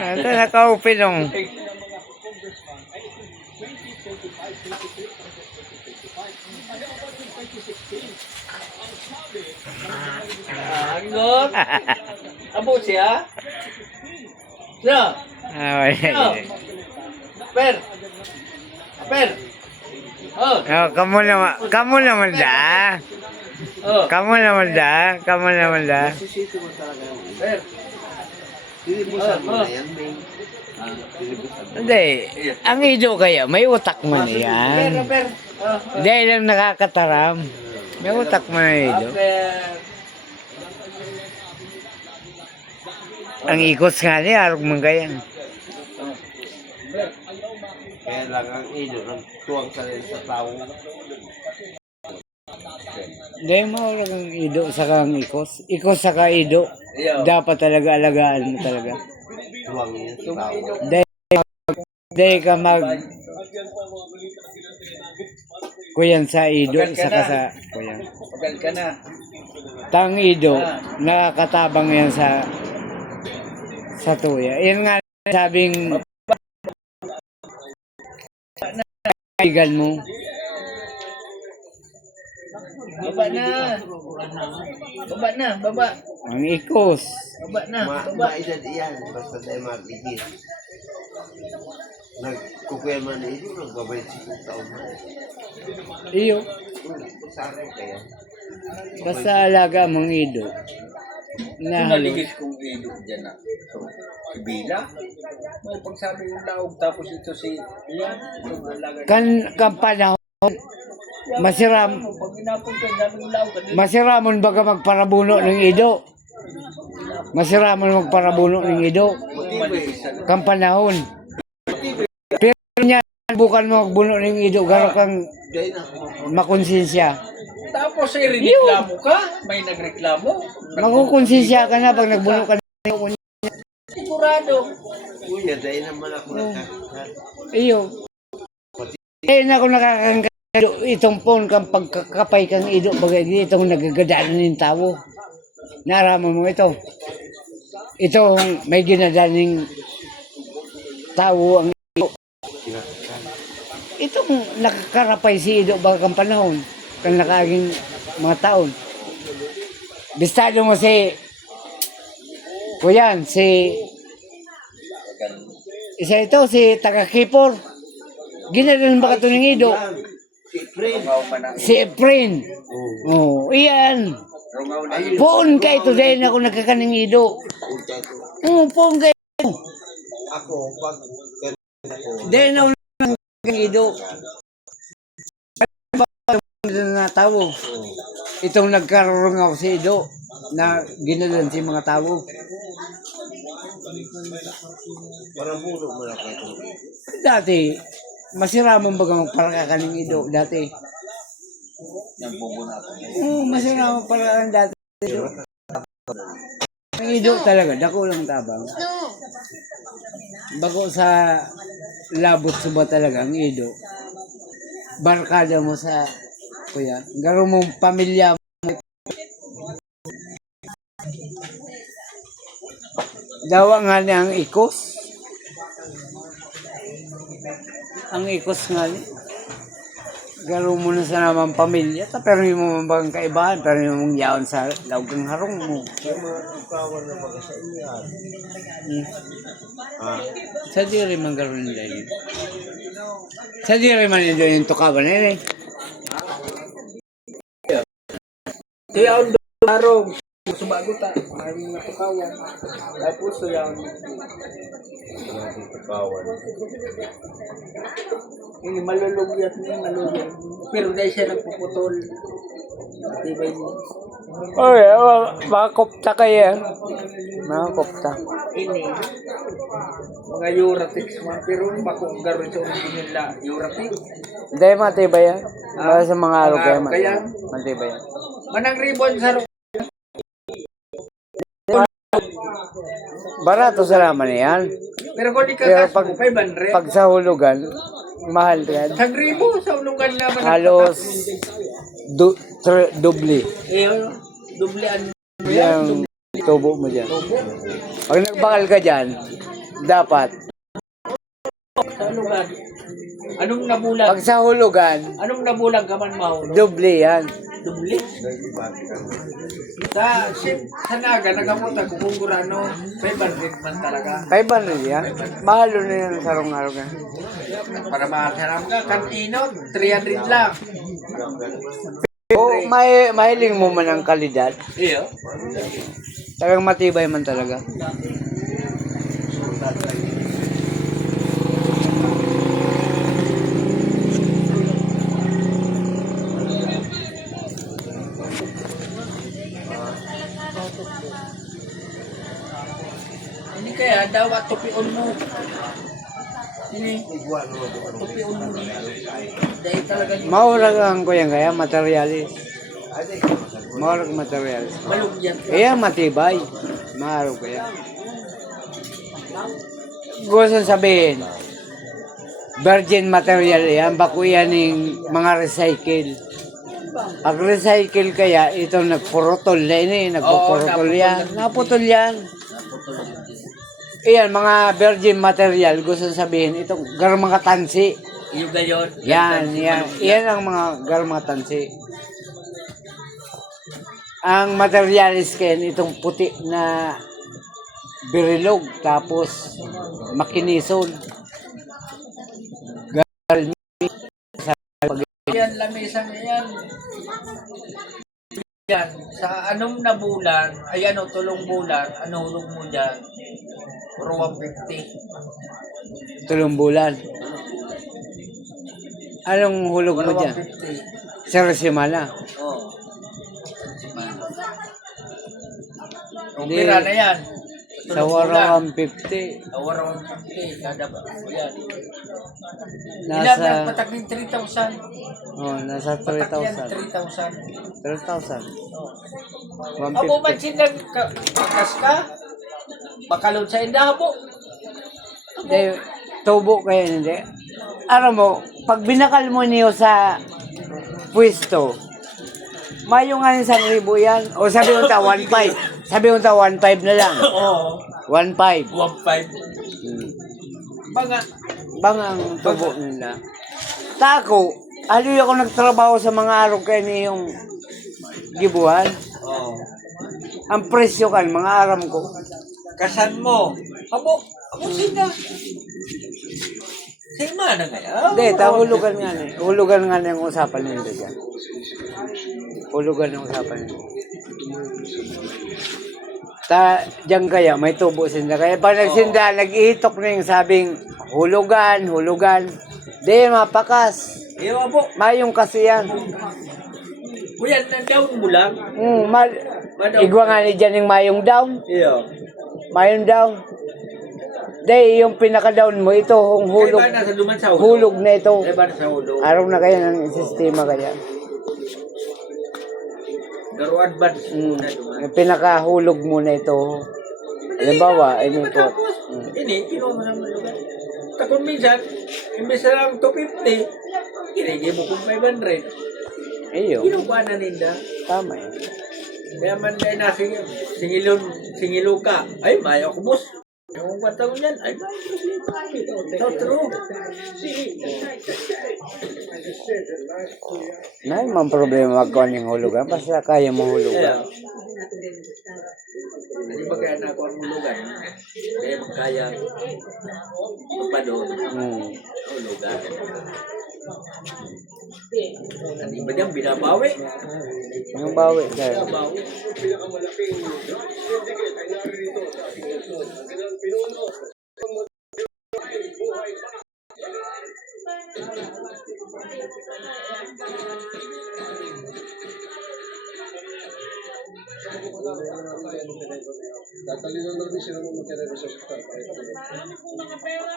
Ito naka-open Anggot. Abo siya? Siya? Siya? Per? Per? Oh. Oh, kamu naman da. Oh. Kamu naman da. Per? Hindi, ang ido kaya, may utak man yan. Per? Dahil lang nakakataram. May utak man ang ido. Per? Ang ikos nga niya, arog man kaya. Kaya lang ang ido ng tuwang sa tao. Dahil maurag ang ido sa kang ikos. Ikos sa ka ido. Dapat talaga alagaan mo talaga. Tuwang yun sa tao. Dahil ka kuyan sa ido, saka sa kuyan. Pagal ka na. Tang ido, nakakatabang yan sa tuya. Yan nga sabing kaigan mo. Baba na. Baba na, baba. Ang ikos. Baba na, baba. Maedad iyan, basta tayo matigil. Nagkukuya man na ido, nagbabayad 10 taon na. Iyo. Saan kaya? Basta alaga mong ido. Kung naligis kong ido dyan na. So, si Bila, may pagsabi yung laog, tapos ito si Ian. Kan panahon, Pag inapon ko, sabi yung laog. masiramon baga magparabuno ng ido. Masiramon magparabuno ng ido. Kan panahon. Pero niya, bukan mo magbuno ng ido, garo kang makonsensya. Tapos ay reklamo ka? May nagreklamo? Makukonsensya ka na pag nagbuno ka ng Sigurado. Kuya, dahil naman ako nakakakal. iyo. Eh na ako nakakangga itong pon kang pagkakapay kang ido bagay itong nagagadaan ng tao. Naraman mo ito. Itong may ginadaning tao ang ido. Itong nakakarapay si ido bagang panahon kang nakaging mga taon. Bistado mo si Kuyan, isa ito, si Taga-Kipor. Ginagalan ba ka ito ng ido? Si Efrain. Oh, iyan. Poon ka ito dahil ako nagkakaning ido. Poon ka ito. Ako, pag Dahil ako nagkakaning ido. Na tao. Itong nagkaroon ako sa ido na ginalan si mga tao. parang muro mo na kayo. Dati, masiramang baga magparakakaning ido dati. Masiramang parakakan dati. Ang ido talaga, dako lang tabang. Bago sa labot suba talaga ang ido. Barkada mo sa kuya. Garo mong pamilya mo. Dawa nga niya ang ikos. Ang ikos nga niya. Garo mo na sa naman pamilya. Pero hindi mo mabagang kaibahan. Pero hindi mong yaon sa laugang harong mo. Yung mga tukawan na mga sa inyan. Sa diri man garo nila yun. Sa diri man ito yung tukawan na yun. Kaya ang darong. Sumagot ay natukawan. Tapos so yan. Tukawan. Ini malulugyat niya, malulugyat. Pero dahil siya nagpuputol. Diba yun? Oy, mga kopta kayo. Mga kopta. Ini. Mga Euratics man. Pero bako garo sa original nila. Euratic. Hindi, matibay yan. Para sa mga araw kayo, Kaya? matibay yan. Manang ribbon sa Barato sa laman yan. pero kung di ka Pero pag 500. Pag sa hulugan, mahal yan. Sa gribo sa ulungan naman. Halos Doble. Eh, dublean mo Yung yan. tubo mo dyan. Tubo. Pag nagbakal ka dyan, dapat. Sa lugar. Anong nabulag? Pag sa hulugan, Anong nabulag ka man mahulog? doble yan. Dubli. Sa Naga, nagamutan ko kung gurano, 500 man talaga. 500 yan. Mahalo na yan sa araw na. Para maharap ka, kanino, 300 lang. O, mahiling mo man ang kalidad. Iyo. Talagang matibay man talaga. Hindi kaya daw at tupion mo. Hindi. Tupion mo. Dahil talaga Maurag ang kuya kaya, materialis. Maurag materialis. malugyan. Kaya matibay. Maaraw kaya. Gusto sabihin, virgin material yan, bako yan ng mga recycle. Pag recycle kaya, ito nagpurotol na ini, nagpupurotol yan. Naputol yan. Iyan, mga virgin material, gusto sabihin, ito, garang mga tansi. Yung gayon. Yan, yan. Yan ang mga garang mga tansi. Ang materialis kayan, itong puti na birilog, tapos makinison. Yan, lamisang yan. Yan, sa anong na bulan, ay ano, tulong bulan, ano hulog mo dyan? Puro 150. Tulong bulan. Anong hulog mo Puro dyan? 150. Sa Resimana. Oo. Pira na yan. Sa warang 150. Sa warang 150, kada ba? Yan. Nasa, Ilan patak ng 3,000? oh, nasa Patak yan, 3,000. 3,000. 3,000. Oo. Abo man 150. silang kakas ka? Makalod sa inda po. Eh, tubo kayo, hindi. Alam mo, pag binakal mo niyo sa pwesto, mayo nga ng 1,000 yan. O sabi mo ta, 1,500. Sabi mo ta, 1,500 na lang. Oo. 1,500. 1,500. Banga. Bang ang tubo nila. Tako, ali ako nagtrabaho sa mga araw kayo niyong gibuhan. Oo. Ang presyo kan, mga aram ko. Kasan mo. Abo sila. Sa ima na nga. Hindi, hulugan nga ni. Hulugan nga na yung usapan nila dyan. Hulugan yung usapan nila. Diyan kaya, may tubo sinda. Kaya pag nagsinda, nag-ihitok na yung sabing hulugan. Di, mapakas. Iyo abo. Mayong kasi yan. Kuya, na-down mo lang. Igwa nga ni dyan yung mayong down. Iyo. Mayong down. Di, yung pinaka-down mo, ito, yung hulog. Kaya ba nasa duman sa hulog? Hulog na ito. Kaya ba nasa hulog? Araw na kaya ng sistema kaya. Garo advance na duman. Yung pinakahulog muna ito. Halimbawa, ay may pot. Tapos, ini, kinuha mo ng lugar. Tapos minsan, imbes na lang 250, kinigay mo kung 500. Ayun, Kinuha na ninda. tama yan. Kaya man dahil singilo ka. Ay, mayo ko boss. Yung batang yan, ay mayo. So true. Na yung mga problema magkawa ng hulugan. Basta kaya mo hulugan. Hindi ba kaya na ako ang hulugan? Kaya magkaya. Pa doon. Hulugan. Hindi ba dyan binabawi? Yung bawi tayo. Binabawi. Tatalinan lang din sila ng material sa hospital para ito. Marami mga pera.